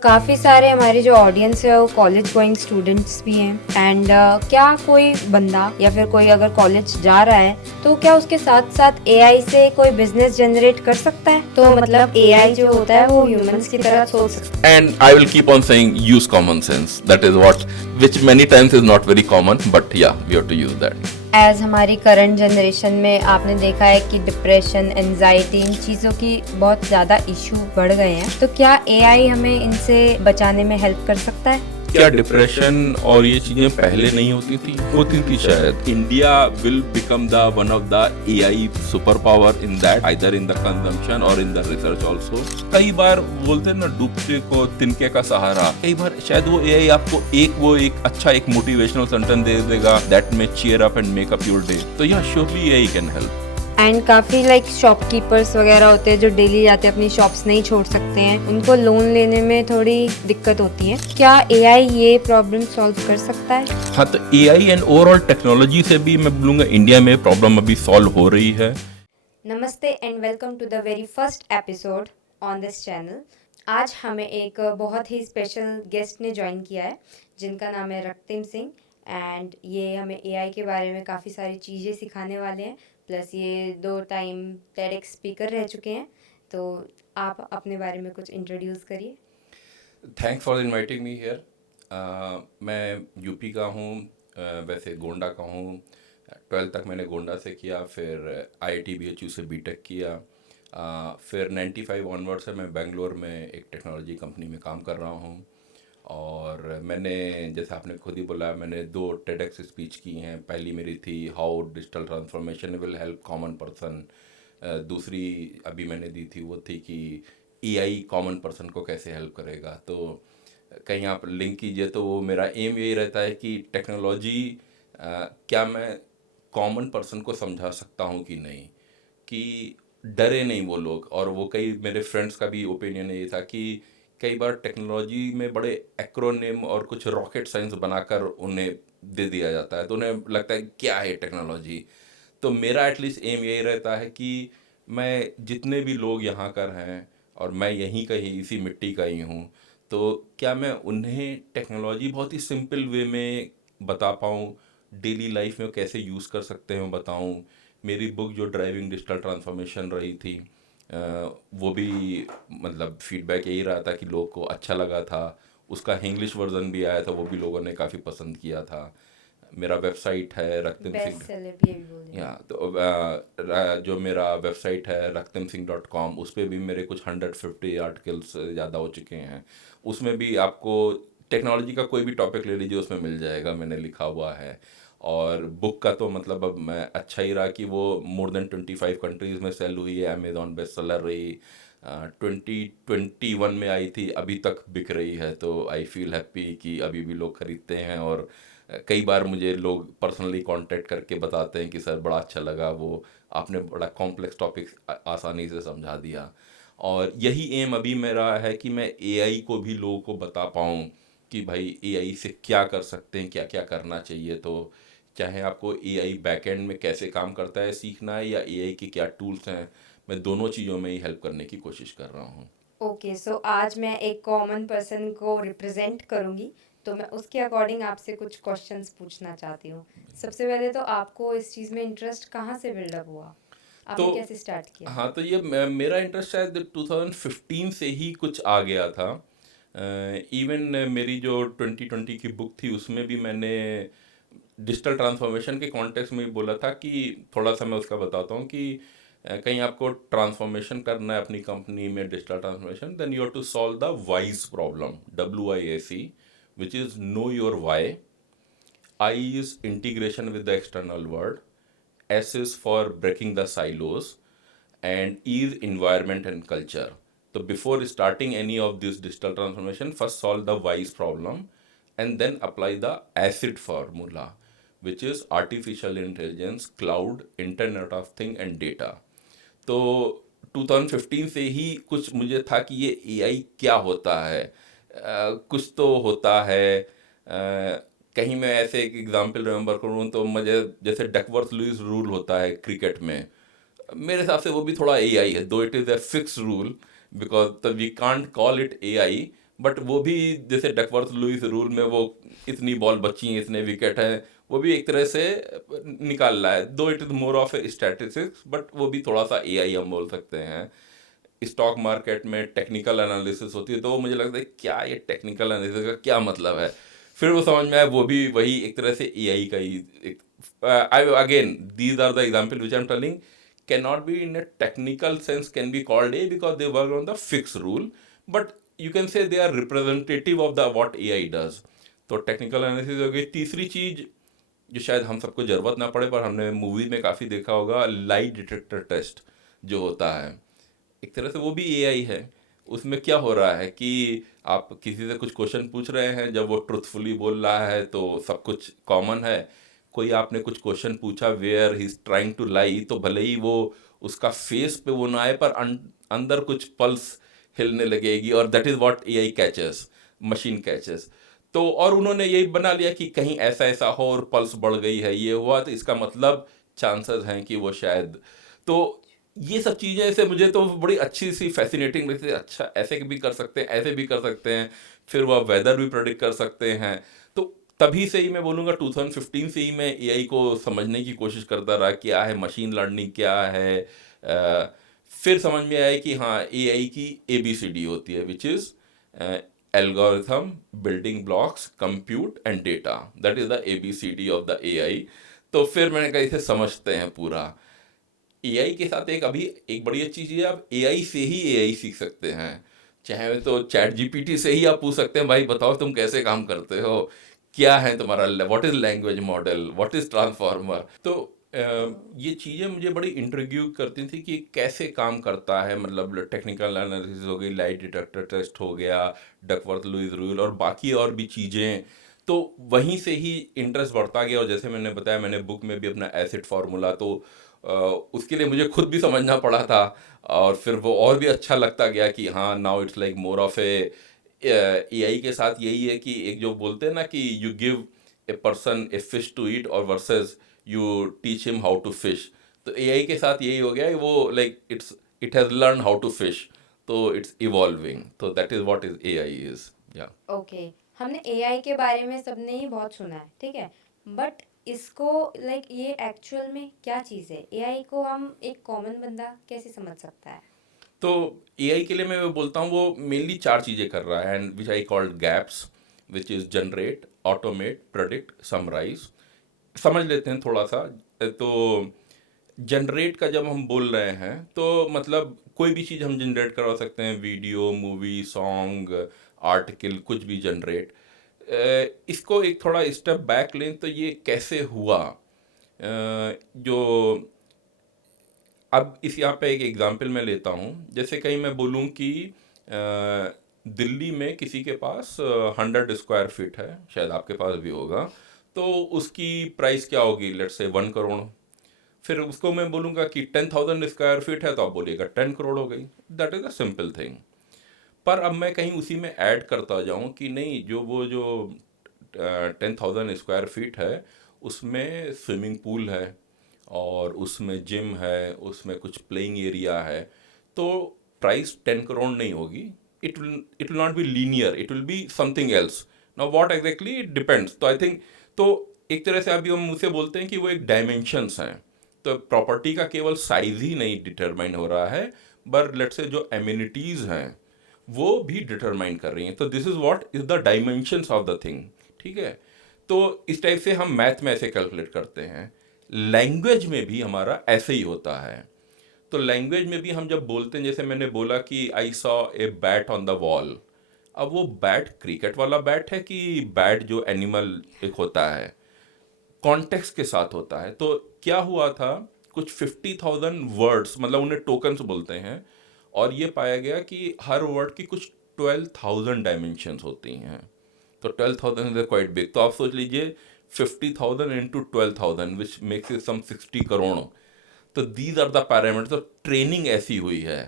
काफ़ी सारे हमारे जो ऑडियंस है वो कॉलेज गोइंग स्टूडेंट्स भी हैं एंड क्या कोई बंदा या फिर कोई अगर कॉलेज जा रहा है तो क्या उसके साथ साथ एआई से कोई बिजनेस जनरेट कर सकता है? तो मतलब एआई जो होता है वो ह्यूमंस की तरह सोच सकता है। And I will keep on saying use common sense. That is what, which many times is not very common, but yeah, we have to use that. As हमारी करंट जनरेशन में आपने देखा है कि डिप्रेशन, एंजाइटी, इन चीज़ों की बहुत ज़्यादा इशू बढ़ गए हैं, तो क्या एआई हमें इनसे बचाने में हेल्प कर सकता है? क्या डिप्रेशन और ये चीजें पहले नहीं होती थी शायद। India will become the one of the AI super power in that, either in the consumption और इन द रिसर्च आल्सो। कई बार बोलते हैं ना, डूबते को तिनके का सहारा। कई बार शायद वो एआई आपको एक अच्छा एक मोटिवेशनल सेंटेंस दे देगा that may cheer up and make up your day. तो yeah surely AI can help. And काफ़ी लाइक शॉपकीपर्स वगैरह होते हैं जो डेली जाते हैं, अपनी शॉप्स नहीं छोड़ सकते हैं, उनको लोन लेने में थोड़ी दिक्कत होती है। क्या एआई ये प्रॉब्लम सॉल्व कर सकता है? हाँ, तो एआई एंड ओवरऑल टेक्नोलॉजी से भी मैं बोलूँगा इंडिया में प्रॉब्लम अभी सॉल्व हो रही है। नमस्ते and welcome to the very first episode on this channel. आज हमें एक बहुत ही स्पेशल गेस्ट ने ज्वाइन किया है जिनका नाम है रक्तिम सिंह एंड ये हमें एआई के बारे में काफ़ी सारी चीज़ें सिखाने वाले हैं। प्लस ये 2 टाइम टेडेक्स स्पीकर रह चुके हैं। तो आप अपने बारे में कुछ इंट्रोड्यूस करिए। Thanks for inviting me here. मैं यूपी का हूँ, वैसे गोंडा का हूँ। 12th तक मैंने गोंडा से किया, फिर आईआईटी बीएचयू से बीटेक किया। फिर 95 ऑनवर्ड से मैं बेंगलोर में एक टेक्नोलॉजी कंपनी में काम कर रहा हूँ। और मैंने, जैसे आपने खुद ही बोला, मैंने 2 टेडेक्स स्पीच की हैं। पहली मेरी थी how digital transformation will help common person. दूसरी अभी मैंने दी थी, वो थी कि एआई कॉमन पर्सन को कैसे हेल्प करेगा। तो कहीं आप लिंक कीजिए तो वो मेरा एम यही रहता है कि टेक्नोलॉजी क्या मैं कॉमन पर्सन को समझा सकता हूँ कि नहीं, कि डरे नहीं वो लोग। और वो कई मेरे फ्रेंड्स का भी ओपिनियन ये था कि कई बार टेक्नोलॉजी में बड़े एक्रोनिम और कुछ रॉकेट साइंस बनाकर उन्हें दे दिया जाता है, तो उन्हें लगता है क्या है टेक्नोलॉजी। तो मेरा एटलीस्ट एम यही रहता है कि मैं जितने भी लोग यहाँ कर हैं, और मैं यहीं का ही, इसी मिट्टी का ही हूँ, तो क्या मैं उन्हें टेक्नोलॉजी बहुत ही सिंपल वे में बता पाऊँ, डेली लाइफ में कैसे यूज़ कर सकते हैं बताऊँ। मेरी बुक जो ड्राइविंग डिजिटल ट्रांसफॉर्मेशन रही थी, वो भी मतलब फीडबैक यही रहा था कि लोगों को अच्छा लगा था। उसका इंग्लिश वर्जन भी आया था, वो भी लोगों ने काफ़ी पसंद किया था। मेरा वेबसाइट है रक्तिम बेस्ट सिंह। सेलर भी यही बोल रहे या हैं। तो जो मेरा वेबसाइट है raktimsingh.com, उस पर भी मेरे कुछ 150 आर्टिकल्स ज़्यादा हो चुके हैं। उसमें भी आपको टेक्नोलॉजी का कोई भी टॉपिक ले लीजिए, उसमें मिल जाएगा, मैंने लिखा हुआ है। और बुक का तो मतलब अब मैं अच्छा ही रहा कि वो मोर देन 25 कंट्रीज़ में सेल हुई है, अमेजॉन बेस्ट सेलर रही। 2021 में आई थी, अभी तक बिक रही है। तो आई फील हैप्पी कि अभी भी लोग खरीदते हैं। और कई बार मुझे लोग पर्सनली कांटेक्ट करके बताते हैं कि सर बड़ा अच्छा लगा, वो आपने बड़ा कॉम्प्लेक्स टॉपिक आसानी से समझा दिया। और यही एम अभी मेरा है कि मैं एआई को भी लोगों को बता पाऊँ कि भाई एआई से क्या कर सकते हैं, क्या क्या करना चाहिए। तो चाहे आपको एआई बैकएंड में कैसे काम करता है सीखना है, या एआई के क्या टूल्स हैं, मैं दोनों चीज़ों में ही हेल्प करने की कोशिश कर रहा हूँ। ओके, सो आज मैं एक कॉमन पर्सन को रिप्रेजेंट करूंगी, तो मैं उसके अकॉर्डिंग आपसे कुछ क्वेश्चंस पूछना चाहती हूँ। सबसे पहले तो आपको इस चीज़ में इंटरेस्ट कहाँ से बिल्डअप हुआ? तो आपने कैसे स्टार्ट किया? हाँ, तो ये मेरा इंटरेस्ट शायद 2015 से ही कुछ आ गया था। इवन मेरी जो 2020 की बुक थी, उसमें भी मैंने डिजिटल ट्रांसफॉर्मेशन के कॉन्टेक्स्ट में भी बोला था कि थोड़ा सा मैं उसका बताता हूँ कि कहीं आपको ट्रांसफॉर्मेशन करना है अपनी कंपनी में, digital transformation, then you have to solve the wise problem, WIAC, which is know your why. I is integration with the external world, S is for breaking the silos, and E is environment and culture. So before starting any of this digital transformation, first solve the WISE problem and then apply the ACID formula, which is artificial intelligence, cloud, Internet of Things and data. तो 2015 से ही कुछ मुझे था कि ये AI क्या होता है। कुछ तो होता है। कहीं मैं ऐसे एक एग्जांपल रिमेंबर करूँ तो मुझे, जैसे डकवर्थ लुईस रूल होता है क्रिकेट में, मेरे हिसाब से वो भी थोड़ा एआई है, though it is a fix rule, because we can't call it AI, but वो भी जैसे डकवर्थ लुईस रूल में वो इतनी बॉल बची हैं, इतने विकेट हैं, वो भी एक तरह से निकाल रहा है, though it is more of A statistics, but वो भी थोड़ा सा एआई हम बोल सकते हैं। स्टॉक मार्केट में टेक्निकल एनालिसिस होती है, तो वो मुझे लगता है क्या ये टेक्निकल एनालिसिस का क्या मतलब है, फिर वो समझ में आया वो भी वही एक तरह से एआई का ही एक, I again these are the example which I am telling cannot be in a technical sense can be called A because they work on the fixed rule, but you can say they are representative of the what AI does. तो technical analysis हो गई। तीसरी चीज जो शायद हम सबको जरूरत ना पड़े पर हमने मूवी में काफ़ी देखा होगा, लाई डिटेक्टर टेस्ट जो होता है, एक तरह से वो भी एआई है। उसमें क्या हो रहा है कि आप किसी से कुछ क्वेश्चन पूछ रहे हैं, जब वो ट्रुथफुली बोल रहा है तो सब कुछ कॉमन है। कोई आपने कुछ क्वेश्चन पूछा where he is trying to lie, तो भले ही वो उसका फेस पे वो ना आए पर अंदर कुछ पल्स हिलने लगेगी, और that is what AI catches, machine catches. तो और उन्होंने यही बना लिया कि कहीं ऐसा ऐसा हो और पल्स बढ़ गई है, ये हुआ, तो इसका मतलब चांसेस हैं कि वो शायद। तो ये सब चीज़ें से मुझे तो बड़ी अच्छी सी फैसिनेटिंग लगती है, अच्छा ऐसे भी कर सकते हैं, ऐसे भी कर सकते हैं, फिर वह वेदर भी प्रेडिक्ट कर सकते हैं। तो तभी से ही मैं बोलूँगा 2015 से ही मैं एआई को समझने की कोशिश करता रहा, क्या है मशीन लर्निंग, क्या है। फिर समझ में आया कि हाँ, एआई की एबीसीडी होती है, which is algorithm, building blocks, compute and data, that is the A B C D of the AI. तो फिर मैंने कहा इसे समझते हैं पूरा। एआई के साथ एक अभी एक बड़ी अच्छी चीज़ है, आप एआई से ही एआई सीख सकते हैं। चाहे तो चैट जीपीटी से ही आप पूछ सकते हैं, भाई बताओ तुम कैसे काम करते हो, क्या है तुम्हारा, what is language model, what is transformer. तो ये चीज़ें मुझे बड़ी इंट्रोड्यूस करती थी कि कैसे काम करता है, मतलब टेक्निकल एनालिसिस हो गई, लाइट डिटेक्टर टेस्ट हो गया, डकवर्थ लुईस रूल और बाकी और भी चीज़ें। तो वहीं से ही इंटरेस्ट बढ़ता गया, और जैसे मैंने बताया मैंने बुक में भी अपना एसिड फार्मूला, तो उसके लिए मुझे खुद भी समझना पड़ा था, और फिर वो और भी अच्छा लगता गया कि हाँ, now it's like more of A. AI के साथ यही है कि एक जो बोलते हैं ना कि you give a person a fish to eat और versus you teach him how to fish. तो एआई के साथ यही हो गया है, वो like it has learn how to fish, तो इट्स इवॉल्विंग, तो that is what is AI is. या ओके, हमने एआई के बारे में सबने ही बहुत सुना है, ठीक है, बट इसको लाइक ये एक्चुअल में क्या चीज़ है? एआई को हम एक कॉमन बंदा कैसे समझ सकता है? तो एआई के लिए मैं बोलता हूँ वो मेनली चार चीज़ें कर रहा है, and which I called gaps, which is generate, automate, predict, summarise. समझ लेते हैं थोड़ा सा। तो जनरेट का जब हम बोल रहे हैं तो मतलब कोई भी चीज़ हम जनरेट करवा सकते हैं, वीडियो, मूवी, सॉन्ग, आर्टिकल, कुछ भी जनरेट। इसको एक थोड़ा स्टेप बैक लें तो ये कैसे हुआ। जो अब इस यहाँ पे एक एग्जांपल मैं लेता हूँ, जैसे कहीं मैं बोलूँ कि दिल्ली में किसी के पास 100 स्क्वायर फीट है, शायद आपके पास भी होगा, तो उसकी प्राइस क्या होगी, लेट्स से 1 करोड़। फिर उसको मैं बोलूँगा कि 10,000 स्क्वायर फीट है, तो आप बोलिएगा 10 करोड़ हो गई। That is a simple thing. पर अब मैं कहीं उसी में ऐड करता जाऊँ कि नहीं, जो 10,000 स्क्वायर फीट है उसमें स्विमिंग पूल है, और उसमें जिम है, उसमें कुछ प्लेइंग एरिया है, तो प्राइस 10 करोड़ नहीं होगी। It will not be linear, it will be something else. Now what exactly, it depends. तो आई थिंक, तो एक तरह से अभी हम उसे बोलते हैं कि वो एक डायमेंशंस हैं। तो प्रॉपर्टी का केवल साइज ही नहीं डिटरमाइन हो रहा है, बट लेट्स से जो एम्यूनिटीज हैं वो भी डिटरमाइन कर रही हैं। तो this is what is the dimensions of the thing. ठीक है, तो इस टाइप से हम मैथ में ऐसे कैलकुलेट करते हैं। लैंग्वेज में भी हमारा ऐसे ही होता है। तो लैंग्वेज में भी हम जब बोलते हैं, जैसे मैंने बोला कि I saw a bat on the wall, अब वो बैट क्रिकेट वाला बैट है कि बैट जो एनिमल एक होता है, कॉन्टेक्स्ट के साथ होता है। तो क्या हुआ था, कुछ 50,000 वर्ड्स, मतलब उन्हें टोकन्स बोलते हैं, और ये पाया गया कि हर वर्ड की कुछ 12,000 डायमेंशंस होती हैं। तो 12,000 इज क्वाइट बिग। तो आप सोच लीजिए 50,000 into 12,000 which makes it some 60 crore. तो दीज आर द पैरामीटर्स। तो ट्रेनिंग ऐसी हुई है।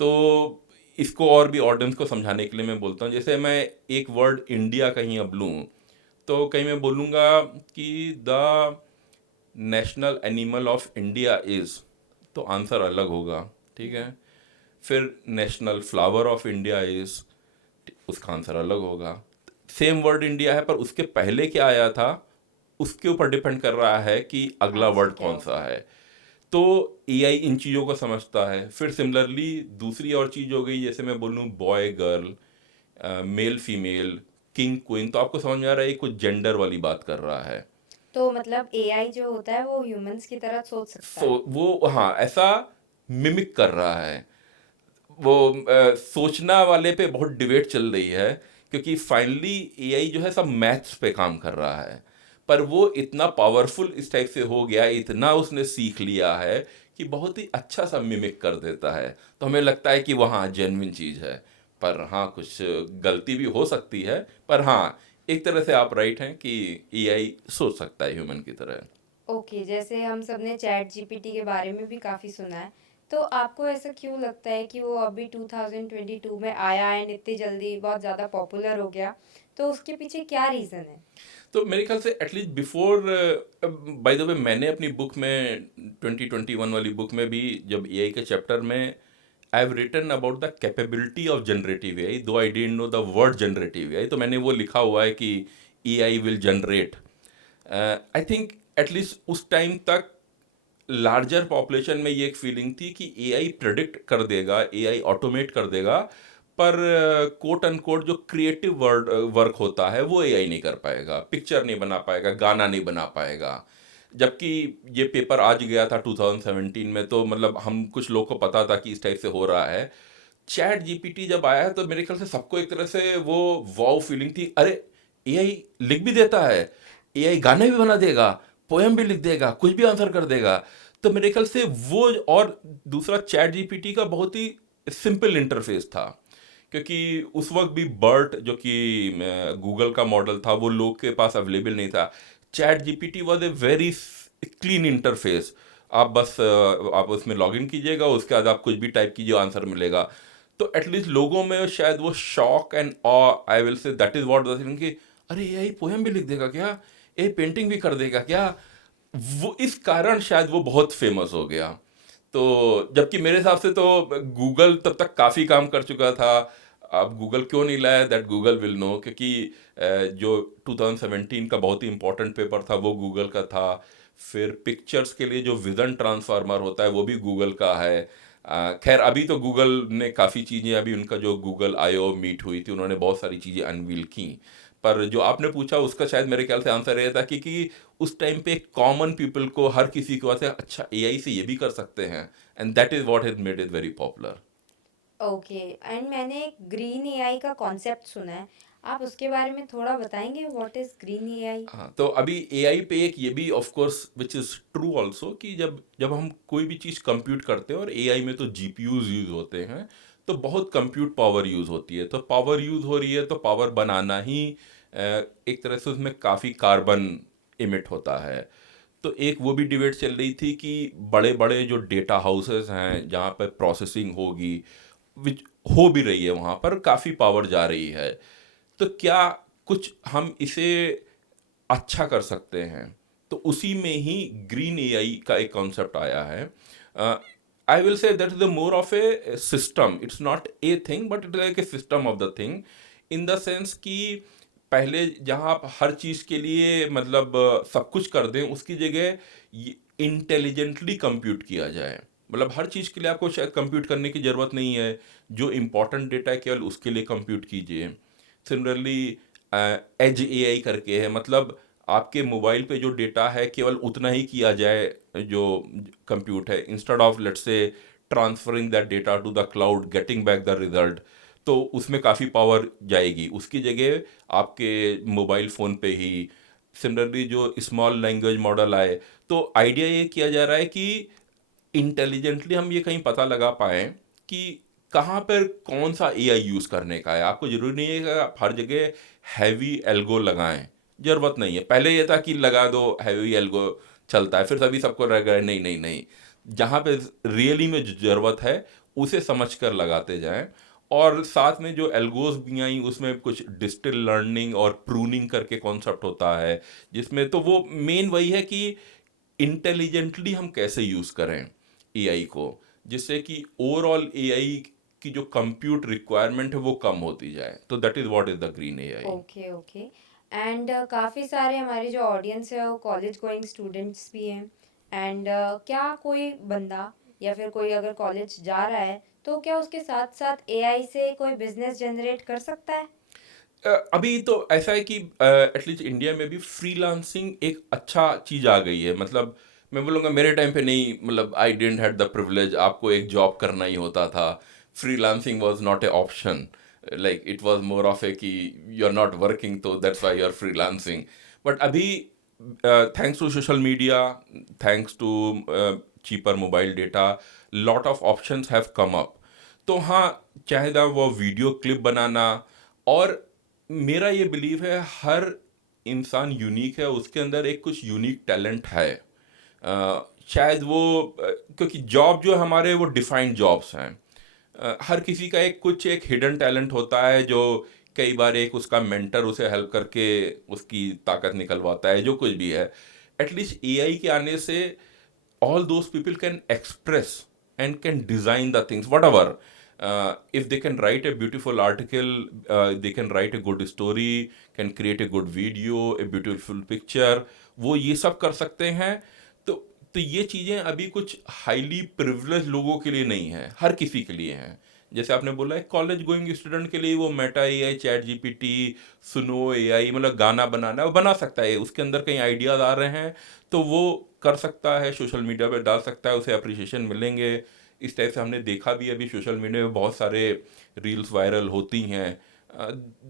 तो इसको और भी ऑडियंस को समझाने के लिए मैं बोलता हूँ, जैसे मैं एक वर्ड इंडिया कहीं अब लूँ, तो कहीं मैं बोलूँगा कि the national animal of India is, तो आंसर अलग होगा। ठीक है, फिर national flower of India is, उसका आंसर अलग होगा। सेम वर्ड इंडिया है, पर उसके पहले क्या आया था उसके ऊपर डिपेंड कर रहा है कि अगला आंसर वर्ड क्या कौन सा होगा। है। तो एआई इन चीज़ों को समझता है। फिर सिमिलरली दूसरी और चीज़ हो गई, जैसे मैं बोलूँ boy girl, male female, king queen, तो आपको समझ में आ रहा है ये कुछ जेंडर वाली बात कर रहा है। तो मतलब एआई जो होता है वो ह्यूमंस की तरह सोच सकता सो है। वो हाँ ऐसा मिमिक कर रहा है। वो सोचना वाले पे बहुत डिबेट चल रही है, क्योंकि फाइनली एआई जो है सब मैथ्स पे काम कर रहा है। पर वो इतना पावरफुल इस टाइप से हो गया, इतना उसने सीख लिया है कि बहुत ही अच्छा सा मिमिक कर देता है। तो हमें लगता है कि वो हाँ जेन्युइन चीज़ है। पर हाँ कुछ गलती भी हो सकती है। पर हाँ एक तरह से आप राइट हैं कि एआई सोच सकता है ह्यूमन की तरह। ओके, जैसे हम सबने चैट जीपीटी के बारे में भी काफ़ी सुना है, तो आपको ऐसा क्यों लगता है कि वो अभी 2022 में आया एंड इतनी जल्दी बहुत ज़्यादा पॉपुलर हो गया, तो उसके पीछे क्या रीज़न है? तो मेरे ख्याल से at least before, by the way मैंने अपनी बुक में 2021 वाली बुक में भी जब एआई के चैप्टर में I have written about the capability of generative AI, though I didn't know the word generative AI, तो मैंने वो लिखा हुआ है कि AI will generate. I think at least उस टाइम तक लार्जर पॉपुलेशन में ये एक फीलिंग थी कि एआई प्रिडिक्ट कर देगा, एआई ऑटोमेट कर देगा, पर कोट अनकोट जो क्रिएटिव वर्ड वर्क होता है वो एआई नहीं कर पाएगा, पिक्चर नहीं बना पाएगा, गाना नहीं बना पाएगा। जबकि ये पेपर आज गया था 2017 में, तो मतलब हम कुछ लोग को पता था कि इस टाइप से हो रहा है। चैट जीपीटी जब आया है तो मेरे ख्याल से सबको एक तरह से वो वाव फीलिंग थी, अरे एआई लिख भी देता है, एआई गाने भी बना देगा, पोएम भी लिख देगा, कुछ भी आंसर कर देगा। तो मेरे ख्याल से वो, और दूसरा चैट जीपीटी का बहुत ही सिंपल इंटरफेस था, क्योंकि उस वक्त भी बर्ट जो कि गूगल का मॉडल था वो लोग के पास अवेलेबल नहीं था। Chat GPT was a very clean interface. आप बस आप उसमें लॉग इन कीजिएगा, उसके बाद आप कुछ भी टाइप कीजिए, आंसर मिलेगा। तो एटलीस्ट लोगों में शायद वो shock and awe, I will say that is what the thing कि अरे यही पोएम भी लिख देगा क्या, ये पेंटिंग भी कर देगा क्या। वो इस कारण शायद वो बहुत फेमस हो गया। तो जबकि मेरे हिसाब से तो गूगल तब तक काफ़ी काम कर चुका था। अब गूगल क्यों नहीं लाया, दैट गूगल विल नो, क्योंकि जो 2017 का बहुत ही इंपॉर्टेंट पेपर था वो गूगल का था। फिर पिक्चर्स के लिए जो विजन ट्रांसफार्मर होता है वो भी गूगल का है। खैर अभी तो गूगल ने काफ़ी चीज़ें, अभी उनका जो गूगल आईओ मीट हुई थी उन्होंने बहुत सारी चीज़ें अनवील की। पर जो आपने पूछा उसका शायद मेरे ख्याल से आंसर ये था कि उस टाइम पे कॉमन पीपल को, हर किसी को ऐसे अच्छा एआई से ये भी कर सकते हैं, and that is what has made it very popular. Okay, and मैंने एक ग्रीन एआई का कॉन्सेप्ट सुना है, आप उसके बारे में थोड़ा बताएंगे, व्हाट इज़ ग्रीन एआई? हाँ तो अभी एआई पे एक ये भी of course which is true also, कि जब जब हम कोई भी चीज़ कंप्यूट करते हैं, और एआई में तो जीपीयूज यूज होते हैं, तो बहुत कंप्यूट पावर यूज होती है। तो पावर यूज हो रही है तो पावर बनाना ही एक तरह से उसमें काफ़ी कार्बन इमिट होता है। तो एक वो भी डिबेट चल रही थी कि बड़े बड़े जो डेटा हाउसेस हैं जहाँ पर प्रोसेसिंग होगी, विच हो भी रही है, वहाँ पर काफ़ी पावर जा रही है। तो क्या कुछ हम इसे अच्छा कर सकते हैं, तो उसी में ही ग्रीन एआई का एक कॉन्सेप्ट आया है। आई will say that is the more of A system, it's not a thing but it like a system of the thing, in the sense कि पहले जहाँ आप हर चीज़ के लिए मतलब सब कुछ कर दें, उसकी जगह इंटेलिजेंटली कंप्यूट किया जाए। मतलब हर चीज़ के लिए आपको शायद कंप्यूट करने की ज़रूरत नहीं है, जो इम्पोर्टेंट डेटा है केवल उसके लिए कंप्यूट कीजिए। सिमिलरली एज एआई करके है, मतलब आपके मोबाइल पे जो डेटा है केवल उतना ही किया जाए जो कंप्यूट है, instead of let's say transferring that data to the cloud, getting back the result. तो उसमें काफ़ी पावर जाएगी, उसकी जगह आपके मोबाइल फ़ोन पे ही। सिमिलरली जो स्मॉल लैंग्वेज मॉडल आए, तो आइडिया ये किया जा रहा है कि इंटेलिजेंटली हम ये कहीं पता लगा पाएँ कि कहाँ पर कौन सा एआई यूज़ करने का है। आपको ज़रूरी नहीं है कि आप हर जगह हैवी एल्गो लगाएँ, ज़रूरत नहीं है। पहले ये था कि लगा दो हैवी एल्गो चलता है, फिर सभी सबको लग रहा है नहीं, नहीं, नहीं। जहाँ पे रियली में ज़रूरत है, उसे समझ कर लगाते जाएँ। और साथ में जो एल्गोज़ भी आई उसमें कुछ डिजिटल लर्निंग और प्रूनिंग करके कॉन्सेप्ट होता है, जिसमें तो वो मेन वही है कि इंटेलिजेंटली हम कैसे यूज़ करें एआई को, जिससे कि ओवरऑल एआई की जो कंप्यूट रिक्वायरमेंट है वो कम होती जाए, तो that is what is the green AI. Okay okay. And काफ़ी सारे हमारे जो ऑडियंस है वो कॉलेज गोइंग स्टूडेंट्स भी हैं। एंड क्या कोई बंदा या फिर कोई अगर कॉलेज जा रहा है तो क्या उसके साथ साथ एआई से कोई बिजनेस जनरेट कर सकता है? अभी तो ऐसा है कि एटलीस्ट इंडिया में भी फ्रीलांसिंग एक अच्छा चीज आ गई है। मतलब मैं बोलूँगा मेरे टाइम पे नहीं, मतलब I didn't had the privilege, आपको एक जॉब करना ही होता था। Freelancing was not a option, like it was more of a कि यू आर नॉट वर्किंग तो that's why you are freelancing. But अभी thanks to social media, thanks to cheaper mobile data, lot of options have come up. तो हाँ, चाहे ना वो video clip बनाना, और मेरा ये बिलीव है हर इंसान यूनिक है, उसके अंदर एक कुछ यूनिक टैलेंट है। शायद वो क्योंकि जॉब जो हमारे वो डिफाइंड जॉब्स हैं। हर किसी का एक कुछ एक हिडन टैलेंट होता है जो कई बार एक उसका मेंटर उसे हेल्प करके उसकी ताकत निकलवाता है, जो कुछ भी है। एटलीस्ट एआई के आने से all those people can express and can design the things whatever. If they can write a beautiful article, they can write a good story, can create a good video, a beautiful picture, वो ये सब कर सकते हैं। तो ये चीज़ें अभी कुछ हाईली प्रिविलेज लोगों के लिए नहीं है, हर किसी के लिए हैं। जैसे आपने बोला है कॉलेज गोइंग स्टूडेंट के लिए वो मेटा एआई, चैट जीपीटी, सुनो एआई, मतलब गाना बनाना वो बना सकता है, उसके अंदर कहीं आइडियाज आ रहे हैं तो वो कर सकता है, सोशल मीडिया पे डाल सकता है, उसे अप्रिसिएशन मिलेंगे। इस टाइप से हमने देखा भी अभी सोशल मीडिया में बहुत सारे रील्स वायरल होती हैं।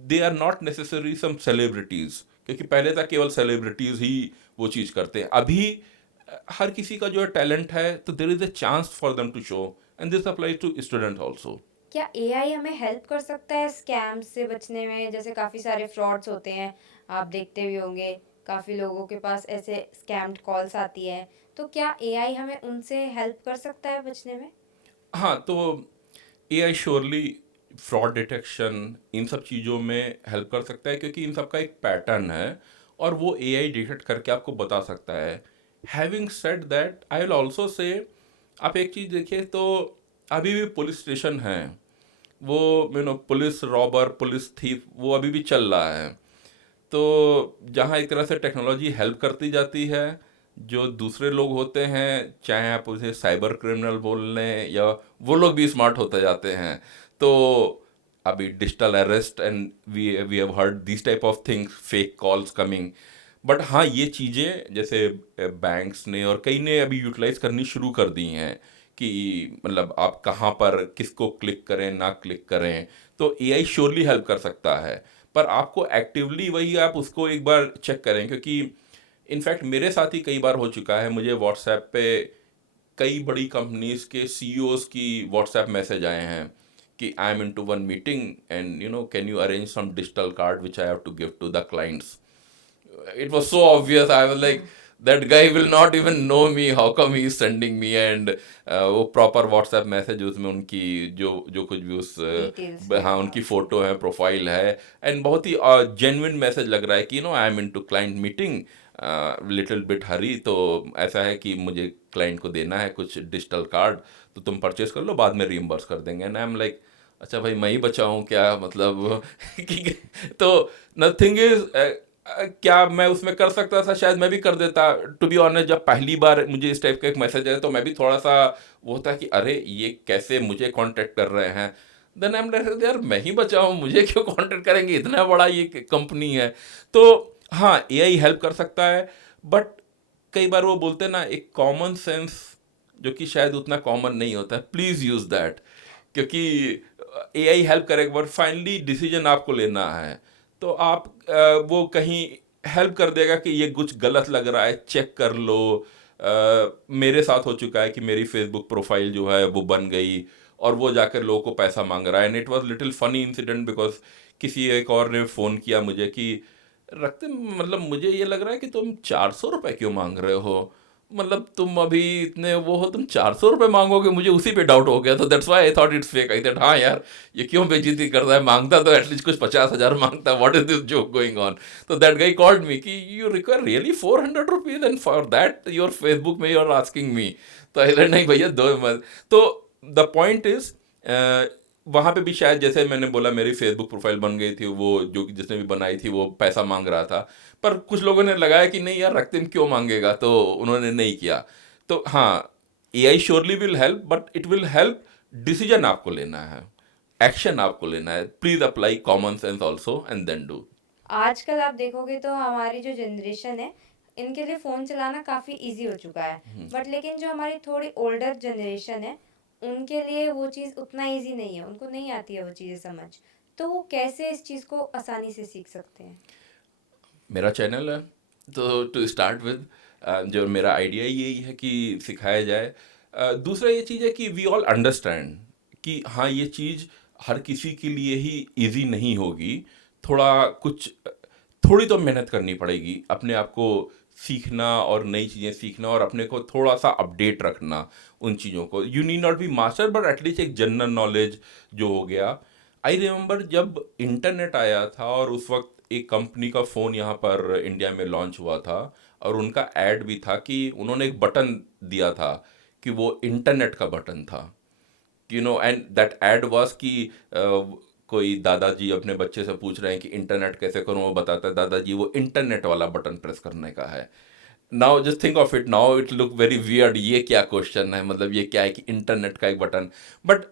They are not necessary some celebrities, क्योंकि पहले तक केवल सेलिब्रिटीज़ ही वो चीज़ करते हैं। अभी हर किसी का जो है टैलेंट है, तो there is a chance for them to show, and this apply to student also. क्या एआई हमें हेल्प कर सकता है स्कैम्स से बचने में? जैसे काफ़ी सारे फ्रॉड्स होते हैं, आप देखते भी होंगे, काफ़ी लोगों के पास ऐसे स्कैम्ड कॉल्स आती है, तो क्या एआई हमें उनसे हेल्प कर सकता है बचने में? हाँ, तो एआई श्योरली फ्रॉड डिटेक्शन इन सब चीज़ों में हेल्प कर सकता है, क्योंकि इन सब का एक पैटर्न है और वो एआई डिटेक्ट करके आपको बता सकता है। Having said that, I will also say, आप एक चीज़ देखिए तो अभी भी पुलिस स्टेशन हैं, वो पुलिस रॉबर, पुलिस थीफ, वो अभी भी चल रहा है। तो जहाँ एक तरह से टेक्नोलॉजी हेल्प करती जाती है, जो दूसरे लोग होते हैं, चाहे आप उसे साइबर क्रिमिनल बोल लें, या वो लोग भी स्मार्ट होते जाते हैं। तो अभी digital arrest and we have heard this type of things, fake calls coming. But हाँ, ये चीज़ें जैसे बैंक्स ने और कई ने अभी यूटिलाइज करनी शुरू कर दी हैं कि मतलब आप कहाँ पर किसको क्लिक करें ना क्लिक करें। तो एआई श्योरली हेल्प कर सकता है, पर आपको एक्टिवली वही आप उसको एक बार चेक करें, क्योंकि इनफैक्ट मेरे साथ ही कई बार हो चुका है, मुझे व्हाट्सएप पे कई बड़ी कंपनीज के सीईओज की व्हाट्सएप मैसेज आए हैं कि I am in to one meeting and can you arrange some digital card which I have to give to the clients. It was so obvious. I was like, that guy will not even know me, how come he is sending me? And वो proper WhatsApp message, उसमें उनकी जो जो कुछ भी उस details हाँ, है, हाँ। उनकी फ़ोटो है, प्रोफाइल है, एंड बहुत ही जेन्युइन मैसेज लग रहा है कि I am in two client meeting, little bit hurry, तो ऐसा है कि मुझे क्लाइंट को देना है कुछ डिजिटल कार्ड, तो तुम परचेस कर लो, बाद में रीइम्बर्स कर देंगे। एंड आई एम लाइक, अच्छा भाई मैं ही बचाऊँ क्या, मतलब कि तो नथिंग इज, क्या मैं उसमें कर सकता था? शायद मैं भी कर देता। टू बी ऑनेस्ट, जब पहली बार मुझे इस टाइप का एक मैसेज आया तो मैं भी थोड़ा सा वो था कि अरे ये कैसे मुझे कांटेक्ट कर रहे हैं। देन आई एम लाइक, यार मैं ही बचाऊं, मुझे क्यों कांटेक्ट करेंगे, इतना बड़ा ये कंपनी है। तो हाँ, एआई हेल्प कर सकता है, बट कई बार वो बोलते हैं ना, एक कॉमन सेंस जो कि शायद उतना कॉमन नहीं होता है, प्लीज़ यूज़ दैट। क्योंकि एआई हेल्प करेगा, बट फाइनली डिसीजन आपको लेना है। तो आप वो कहीं हेल्प कर देगा कि ये कुछ गलत लग रहा है, चेक कर लो। मेरे साथ हो चुका है कि मेरी फेसबुक प्रोफाइल जो है वो बन गई और वो जाकर लोगों को पैसा मांग रहा है, and it was little funny incident, because किसी एक और ने फ़ोन किया मुझे कि रखते, मतलब मुझे ये लग रहा है कि तुम 400 रुपये क्यों मांग रहे हो, मतलब तुम अभी इतने वो हो, तुम 400 रुपये मांगोगे, मुझे उसी पे डाउट हो गया। तो that's why I thought it's fake. I thought हाँ यार, ये क्यों बेइज्जती कर रहा है, मांगता तो एटलीस्ट कुछ 50,000 मांगता, what is this joke going on. तो दैट गाई कॉल्ड मी कि you require really 400 rupees and for that your Facebook में यू आर आस्किंग मी। तो आई सेड नहीं भैया, दो मत। तो द पॉइंट इज, वहाँ पे भी शायद जैसे मैंने बोला मेरी फेसबुक प्रोफाइल बन गई थी, वो जो कि जिसने भी बनाई थी वो पैसा मांग रहा था, पर कुछ लोगों ने लगाया कि नहीं यार रক্তিम क्यों मांगेगा, तो उन्होंने नहीं किया। तो हाँ, AI surely will help, but it will help, decision आपको लेना है, एक्शन आपको लेना है, please apply common sense also and then do. आजकल आप देखोगे तो हमारी जो जनरेशन है, इनके लिए फ़ोन चलाना काफ़ी इजी हो चुका है। बट लेकिन जो हमारी थोड़ी ओल्डर जनरेशन है, उनके लिए वो चीज़ उतना इजी नहीं है, उनको नहीं आती है वो चीज़ें समझ। तो वो कैसे इस चीज़ को आसानी से सीख सकते हैं? मेरा चैनल है, तो टू स्टार्ट विद जो मेरा आइडिया यही है कि सिखाया जाए। दूसरा ये चीज़ है कि वी ऑल अंडरस्टैंड कि हाँ ये चीज़ हर किसी के लिए ही इजी नहीं होगी, थोड़ा कुछ थोड़ी तो मेहनत करनी पड़ेगी अपने आप को सीखना और नई चीज़ें सीखना और अपने को थोड़ा सा अपडेट रखना उन चीज़ों को। You need not be master, but at least एक जनरल नॉलेज जो हो गया। आई रिमेम्बर जब इंटरनेट आया था और उस वक्त एक कंपनी का फ़ोन यहाँ पर इंडिया में लॉन्च हुआ था, और उनका ऐड भी था कि उन्होंने एक बटन दिया था कि वो इंटरनेट का बटन था, एंड दैट एड वाज कि कोई दादाजी अपने बच्चे से पूछ रहे हैं कि इंटरनेट कैसे करूं, वो बताता है दादाजी वो इंटरनेट वाला बटन प्रेस करने का है। Now just think of it, now it look very weird, ये क्या क्वेश्चन है, मतलब ये क्या है कि इंटरनेट का एक button. But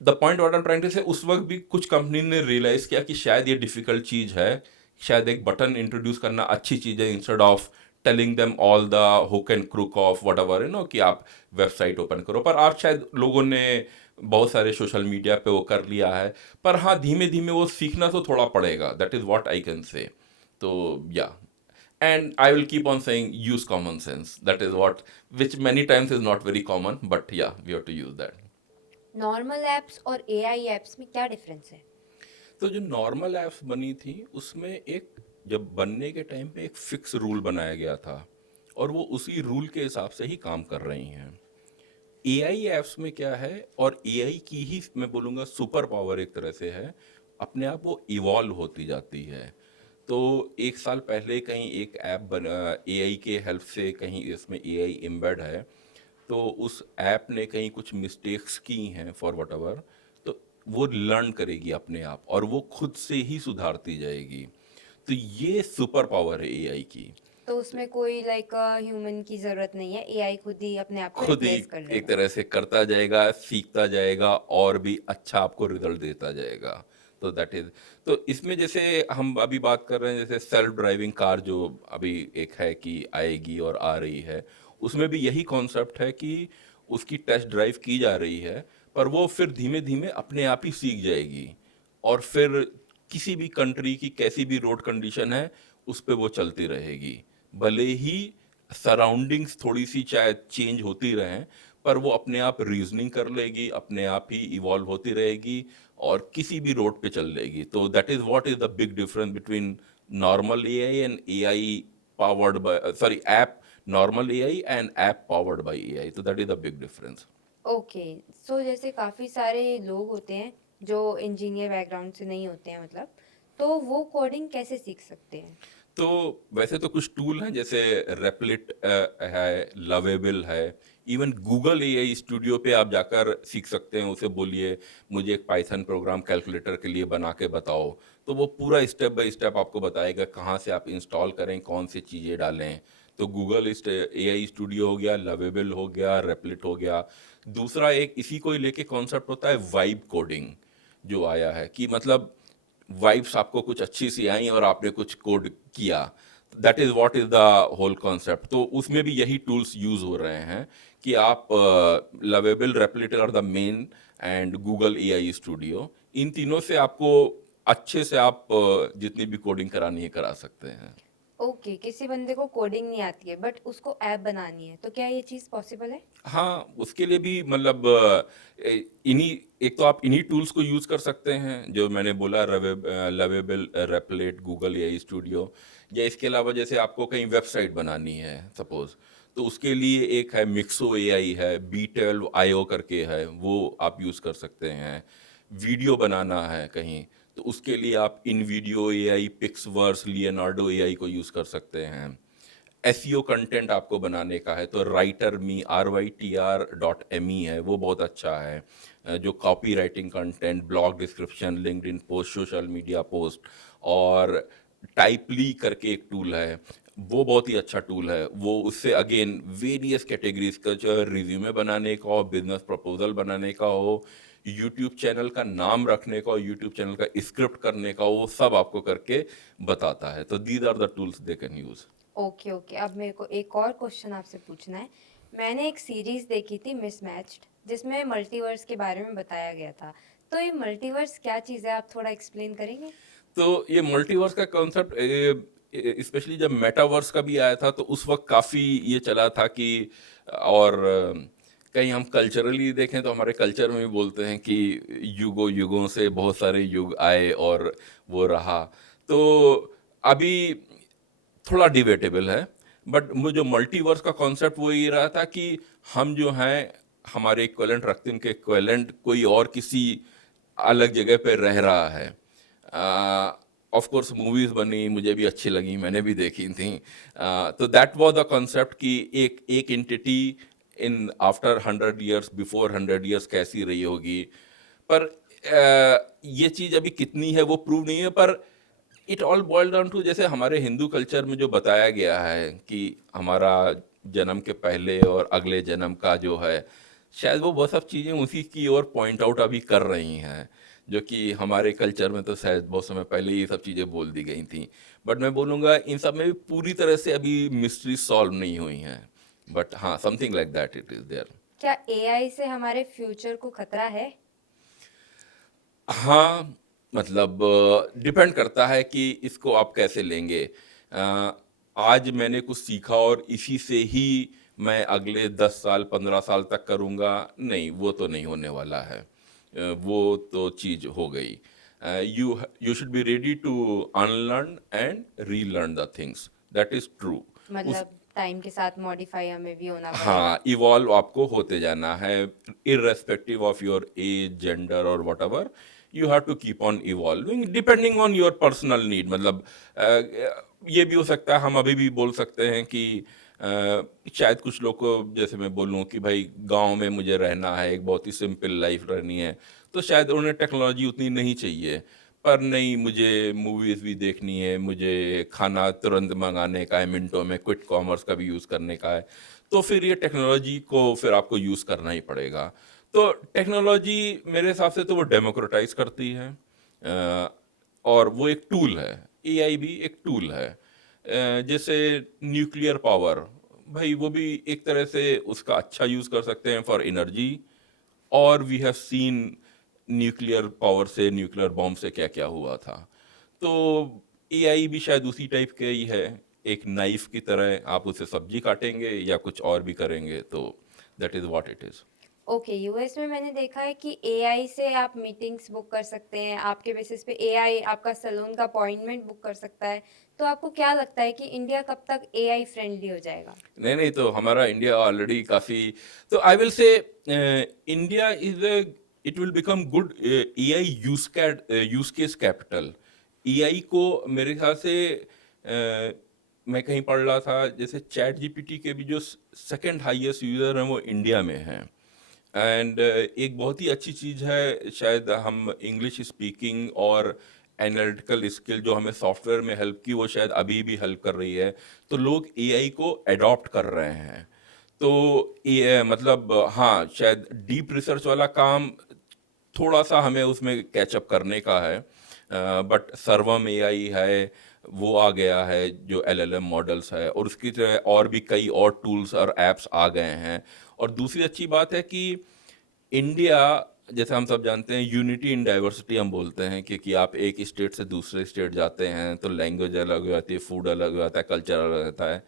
the point what I am trying to say, उस वक्त भी कुछ कंपनी ने रियलाइज किया कि शायद ये डिफिकल्ट चीज़ है, शायद एक बटन इंट्रोड्यूस करना अच्छी चीज़ है, instead of telling them all the hook and crook of whatever कि आप वेबसाइट ओपन करो। पर आप शायद लोगों ने बहुत सारे सोशल मीडिया पे वो कर लिया है, पर हाँ धीमे धीमे वो सीखना तो थोड़ा पड़ेगा, that is what I can say. तो या, and I will keep on saying use common sense, that is what, which many times is not very common, but yeah, we have to use that. Normal apps और AI apps में क्या difference है? तो जो normal apps बनी थी उसमें एक, जब बनने के टाइम पे एक फिक्स रूल बनाया गया था और वो उसी रूल के हिसाब से ही काम कर रही हैं। एआई ऐप्स में क्या है, और एआई की ही मैं बोलूँगा सुपर पावर एक तरह से है, अपने आप वो इवॉल्व होती जाती है। तो एक साल पहले कहीं एक ऐप बना एआई के हेल्प से, कहीं इसमें एआई एम्बेड है, तो उस ऐप ने कहीं कुछ मिस्टेक्स की हैं फॉर वट एवर, तो वो लर्न करेगी अपने आप और वो खुद से ही सुधारती जाएगी। तो ये सुपर पावर है एआई की। तो उसमें कोई लाइक ह्यूमन की ज़रूरत नहीं है, एआई खुद ही अपने आप को खुद ही रिप्लेस कर एक लेगा। तरह से करता जाएगा, सीखता जाएगा और भी अच्छा आपको रिजल्ट देता जाएगा। तो दैट इज, तो इसमें जैसे हम अभी बात कर रहे हैं, जैसे सेल्फ ड्राइविंग कार जो अभी एक है कि आएगी और आ रही है, उसमें भी यही कॉन्सेप्ट है कि उसकी टेस्ट ड्राइव की जा रही है, पर वो फिर धीमे धीमे अपने आप ही सीख जाएगी और फिर किसी भी कंट्री की कैसी भी रोड कंडीशन है उस पे वो चलती रहेगी, भले ही सराउंडिंग्स थोड़ी सी चाहे चेंज होती रहें, पर वो अपने आप रीजनिंग कर लेगी, अपने आप ही इवॉल्व होती रहेगी और किसी भी रोड पे चल लेगी। तो that is what is the big difference between normal AI and AI powered by, sorry, app, normal AI and app powered by AI, तो that is the big difference. Okay, so जैसे काफ़ी सारे लोग होते हैं जो इंजीनियर बैकग्राउंड से नहीं होते हैं मतलब, तो वो कोडिंग कैसे सीख सकते हैं? तो वैसे तो कुछ टूल हैं, जैसे रेपलिट है, लवेबल है, इवन गूगल एआई स्टूडियो पे आप जाकर सीख सकते हैं, उसे बोलिए मुझे एक पाइथन प्रोग्राम कैलकुलेटर के लिए बना के बताओ, तो वो पूरा स्टेप बाय स्टेप आपको बताएगा कहाँ से आप इंस्टॉल करें, कौन सी चीज़ें डालें। तो गूगल एआई स्टूडियो हो गया, लवेबल हो गया, रेपलिट हो गया। दूसरा एक इसी को ही लेके कॉन्सेप्ट होता है वाइब कोडिंग, जो आया है कि मतलब वाइब्स आपको कुछ अच्छी सी आई और आपने कुछ कोड किया, that is what is the whole concept. तो उसमें भी यही टूल्स यूज हो रहे हैं कि आप Lovable, Replit are the main, and Google AI Studio, इन तीनों से आपको अच्छे से आप जितनी भी कोडिंग करानी है करा सकते हैं। ओके, किसी बंदे को कोडिंग नहीं आती है बट उसको ऐप बनानी है, तो क्या ये चीज़ पॉसिबल है? हाँ, उसके लिए भी मतलब इन्हीं, एक तो आप इन्हीं टूल्स को यूज़ कर सकते हैं जो मैंने बोला, लवेबल, रेपलेट, गूगल एआई स्टूडियो, या इसके अलावा जैसे आपको कहीं वेबसाइट बनानी है सपोज, तो उसके लिए एक है मिक्सो एआई है, B12 IO करके है, वो आप यूज़ कर सकते हैं। वीडियो बनाना है कहीं, तो उसके लिए आप इन वीडियो एआई, पिक्सवर्स, लियोनार्डो एआई को यूज़ कर सकते हैं। एसईओ कंटेंट आपको बनाने का है तो राइटर मी, RYTR.me है, वो बहुत अच्छा है। जो copy writing content, blog description, LinkedIn post, social media post, और टाइपली करके एक टूल है, वो बहुत ही अच्छा टूल है। वो उससे अगेन वेरियस कैटेगरीज का, चाहे रिज्यूमे बनाने का हो, बिजनेस प्रपोजल बनाने का हो, यूट्यूब चैनल का नाम रखने का हो, यूट्यूब चैनल का स्क्रिप्ट करने का हो, वो सब आपको करके बताता है। तो these are the tools they can use. Okay okay, अब मेरे को एक और क्वेश्चन आपसे पूछना है। मैंने एक सीरीज देखी थी मिसमैच्ड, जिसमें मल्टीवर्स के बारे में बताया गया था। तो ये मल्टीवर्स क्या चीज़ है, आप थोड़ा एक्सप्लेन करेंगे? तो ये मल्टीवर्स का कॉन्सेप्ट, स्पेशली जब मेटावर्स का भी आया था, तो उस वक्त काफ़ी ये चला था कि, और कहीं हम कल्चरली देखें तो हमारे कल्चर में भी बोलते हैं कि युगों युगों से बहुत सारे युग आए और वो रहा। तो अभी थोड़ा डिबेटेबल है, बट वो जो मल्टीवर्स का कॉन्सेप्ट वो ये रहा था कि हम जो हैं, हमारे इक्विवेलेंट रक्तम के इक्विवेलेंट कोई और किसी अलग जगह पे रह रहा है। ऑफ कोर्स मूवीज बनी, मुझे भी अच्छी लगी, मैंने भी देखी थी। तो दैट वाज द कॉन्सेप्ट कि एक entity in after 100 years, before 100 years कैसी रही होगी। पर ये चीज़ अभी कितनी है वो प्रूव नहीं है, पर it all boil down to, जैसे हमारे हिंदू कल्चर में जो बताया गया है कि हमारा जन्म के पहले और अगले जन्म का जो है, शायद वो सब चीज़ें उसी की ओर पॉइंट आउट अभी कर रही हैं, जो कि हमारे कल्चर में तो शायद बहुत समय पहले ये सब चीज़ें बोल दी गई थी। बट मैं बोलूँगा इन सब में भी पूरी तरह से अभी मिस्ट्री सॉल्व नहीं हुई हैं, बट हाँ, something like that it is there. क्या एआई से हमारे फ्यूचर को खतरा है? हाँ, मतलब डिपेंड करता है कि इसको आप कैसे लेंगे। आज मैंने कुछ सीखा और इसी से ही मैं अगले 10 साल 15 साल तक करूँगा, नहीं, वो तो नहीं होने वाला है। वो तो चीज़ हो गई। You should be ready to unlearn and relearn the things, that is true. उस मतलब टाइम के साथ मॉडिफाई हमें भी होना पड़ेगा। हाँ, इवॉल्व आपको होते जाना है, irrespective of your age, gender और what, you have to keep on evolving depending on your personal need. मतलब ये भी हो सकता है, हम अभी भी बोल सकते हैं कि शायद कुछ लोग को, जैसे मैं बोलूँ कि भाई गांव में मुझे रहना है, एक बहुत ही सिंपल लाइफ रहनी है, तो शायद उन्हें टेक्नोलॉजी उतनी नहीं चाहिए। पर नहीं, मुझे मूवीज़ भी देखनी है, मुझे खाना तुरंत मंगाने का है, मिनटों में क्विक कॉमर्स का भी यूज़ करने का है, तो फिर ये टेक्नोलॉजी को फिर आपको यूज़ करना ही पड़ेगा। तो टेक्नोलॉजी मेरे हिसाब से तो वो डेमोक्रेटाइज करती है, और वो एक टूल है। एआई भी एक टूल है। जैसे न्यूक्लियर पावर, भाई वो भी एक तरह से उसका अच्छा यूज़ कर सकते हैं फॉर एनर्जी, और we have seen nuclear power से, न्यूक्लियर बॉम्ब से क्या क्या हुआ था। तो एआई भी शायद उसी टाइप के ही है, एक नाइफ की तरह, आप उसे सब्जी काटेंगे या कुछ और भी करेंगे, तो that is what it is. Okay, US में मैंने देखा है कि एआई से आप मीटिंग्स बुक कर सकते हैं, आपके बेसिस पे एआई आपका सैलून का अपॉइंटमेंट बुक कर सकता है। तो आपको क्या लगता है कि इंडिया कब तक एआई फ्रेंडली हो जाएगा? नहीं नहीं, तो हमारा इंडिया ऑलरेडी काफ़ी, तो आई विल से India is a, it will become good AI use case capital. AI को मेरे ख्याल से, मैं कहीं पढ़ रहा था, जैसे चैट जीपीटी के भी जो सेकंड हाईएस्ट यूज़र हैं वो इंडिया में हैं। एंड एक बहुत ही अच्छी चीज़ है, शायद हम इंग्लिश स्पीकिंग और एनालिटिकल स्किल जो हमें सॉफ्टवेयर में हेल्प की, वो शायद अभी भी हेल्प कर रही है। तो लोग एआई को अडॉप्ट कर रहे हैं। तो ये मतलब हाँ, शायद डीप रिसर्च वाला काम थोड़ा सा हमें उसमें कैचअप करने का है, बट सर्वम एआई है, वो आ गया है जो एलएलएम मॉडल्स है, और उसकी तरह और भी कई और टूल्स और एप्स आ गए हैं। और दूसरी अच्छी बात है कि इंडिया, जैसे हम सब जानते हैं, यूनिटी इन डाइवर्सिटी हम बोलते हैं, क्योंकि आप एक स्टेट से दूसरे स्टेट जाते हैं तो लैंग्वेज अलग हो जाती है, फूड अलग हो जाता है, कल्चर अलग रहता है।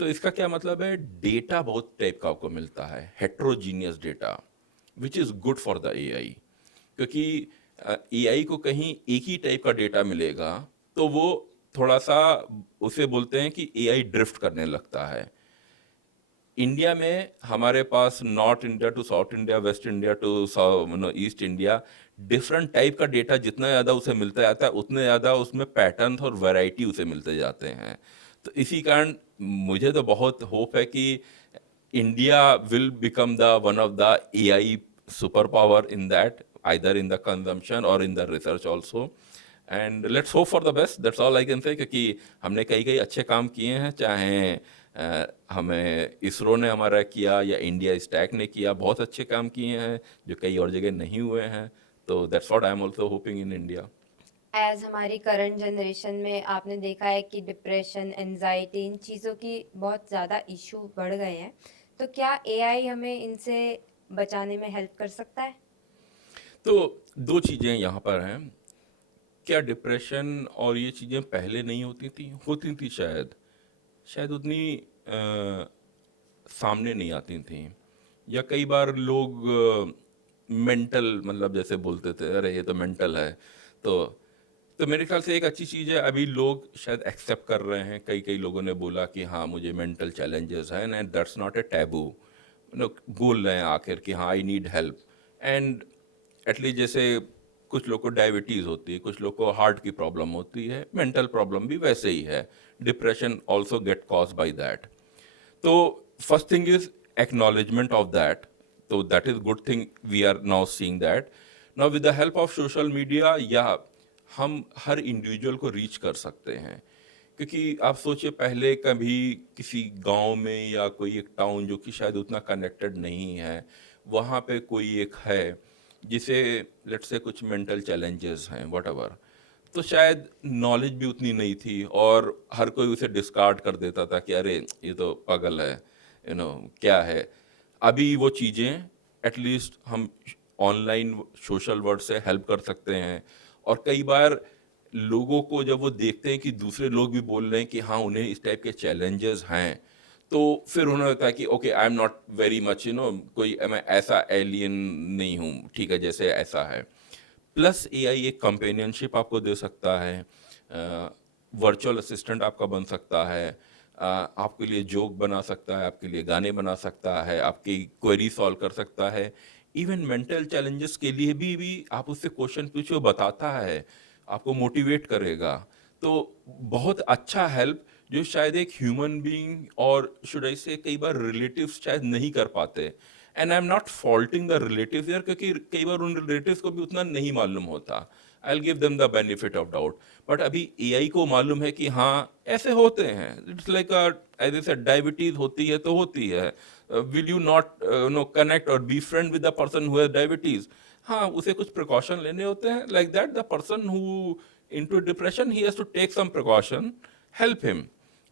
तो इसका क्या मतलब है, डेटा बहुत टाइप का आपको मिलता है, heterogeneous data, which is good for the AI. क्योंकि एआई को कहीं एक ही टाइप का डेटा मिलेगा तो वो थोड़ा सा, उसे बोलते हैं कि एआई ड्रिफ्ट करने लगता है। इंडिया में हमारे पास North India to South India, West India to East India, different type का डेटा जितना ज़्यादा उसे मिलता जाता है, उतने ज़्यादा उसमें पैटर्न और वैरायटी उसे मिलते जाते हैं। तो इसी कारण मुझे तो बहुत होप है कि India will become the one of the AI superpower in that, either in the consumption or in the research also. And let's hope for the best, that's all I can say, क्योंकि हमने कई कई अच्छे काम किए हैं, चाहे हमें इसरो ने हमारा किया या इंडिया स्टैक ने किया, बहुत अच्छे काम किए हैं जो कई और जगह नहीं हुए हैं. तो that's what I am also hoping in India. As हमारी करंट जनरेशन में आपने देखा है कि डिप्रेशन, एनजाइटी, इन चीज़ों की बहुत ज़्यादा इशू बढ़ गए हैं, तो क्या एआई हमें इनसे बचाने में हेल्प कर सकता है? तो दो चीज़ें यहाँ पर हैं. क्या डिप्रेशन और ये चीज़ें पहले नहीं होती थी शायद, शायद उतनी सामने नहीं आती थी, या कई बार लोग मेंटल, मतलब जैसे बोलते थे अरे ये तो मेंटल है. तो मेरे ख्याल से एक अच्छी चीज़ है, अभी लोग शायद एक्सेप्ट कर रहे हैं. कई कई लोगों ने बोला कि हाँ मुझे मेंटल चैलेंजेस हैं, and that's not a taboo. लोग बोल रहे हैं आखिर कि हाँ I need help. And at least जैसे कुछ लोग को डायबिटीज़ होती है, कुछ लोग को हार्ट की प्रॉब्लम होती है, मेंटल प्रॉब्लम भी वैसे ही है. Depression also get cause by that. तो first thing is acknowledgement of that. तो that is good thing, we are now seeing that. Now with the help of social media, या हम हर इंडिविजुअल को reach कर सकते हैं. क्योंकि आप सोचिए पहले कभी किसी गांव में या कोई एक टाउन जो कि शायद उतना कनेक्टेड नहीं है, वहाँ पे कोई एक है जिसे लेट्स से कुछ मेंटल चैलेंजेस हैं व्हाटएवर, तो शायद नॉलेज भी उतनी नहीं थी और हर कोई उसे डिस्कार्ड कर देता था कि अरे ये तो पागल है, क्या है. अभी वो चीज़ें एटलीस्ट हम ऑनलाइन सोशल वर्ड से हेल्प कर सकते हैं. और कई बार लोगों को जब वो देखते हैं कि दूसरे लोग भी बोल रहे हैं कि हाँ उन्हें इस टाइप के चैलेंजेस हैं, तो फिर उन्हें होता है कि okay I am not very much कोई मैं ऐसा एलियन नहीं हूँ, ठीक है, जैसे ऐसा है. प्लस एआई एक कंपेनियनशिप आपको दे सकता है, वर्चुअल असिस्टेंट आपका बन सकता है, आपके लिए जोक बना सकता है, आपके लिए गाने बना सकता है, आपकी क्वेरी सॉल्व कर सकता है. इवन मेंटल चैलेंजेस के लिए भी आप उससे क्वेश्चन पूछो, बताता है, आपको मोटिवेट करेगा. तो बहुत अच्छा हेल्प जो शायद एक ह्यूमन बीइंग और शुड आई से कई बार रिलेटिव्स शायद नहीं कर पाते. And I am not faulting the relatives यार, क्योंकि कई बार उन रिलेटिव्स को भी उतना नहीं मालूम होता. I will give them the benefit of doubt. But अभी एआई को मालूम है कि हाँ ऐसे होते हैं. It's like as I said, diabetes होती है तो होती है. Will you not no connect और be friend with the person who has diabetes? हाँ उसे कुछ प्रिकॉशन लेने होते हैं. Like that the person who into depression, he has to take some precaution, help him.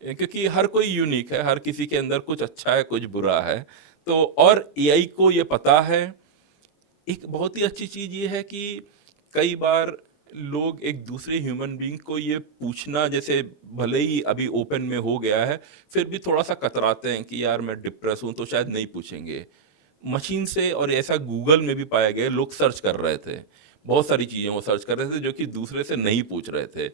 क्योंकि हर कोई यूनिक है, हर किसी के अंदर कुछ अच्छा है कुछ बुरा है. तो और एआई को ये पता है. एक बहुत ही अच्छी चीज ये है कि कई बार लोग एक दूसरे ह्यूमन बीइंग को ये पूछना, जैसे भले ही अभी ओपन में हो गया है, फिर भी थोड़ा सा कतराते हैं कि यार मैं डिप्रेस हूं, तो शायद नहीं पूछेंगे मशीन से. और ऐसा गूगल में भी पाया गया, लोग सर्च कर रहे थे, बहुत सारी चीजें वो सर्च कर रहे थे जो कि दूसरे से नहीं पूछ रहे थे.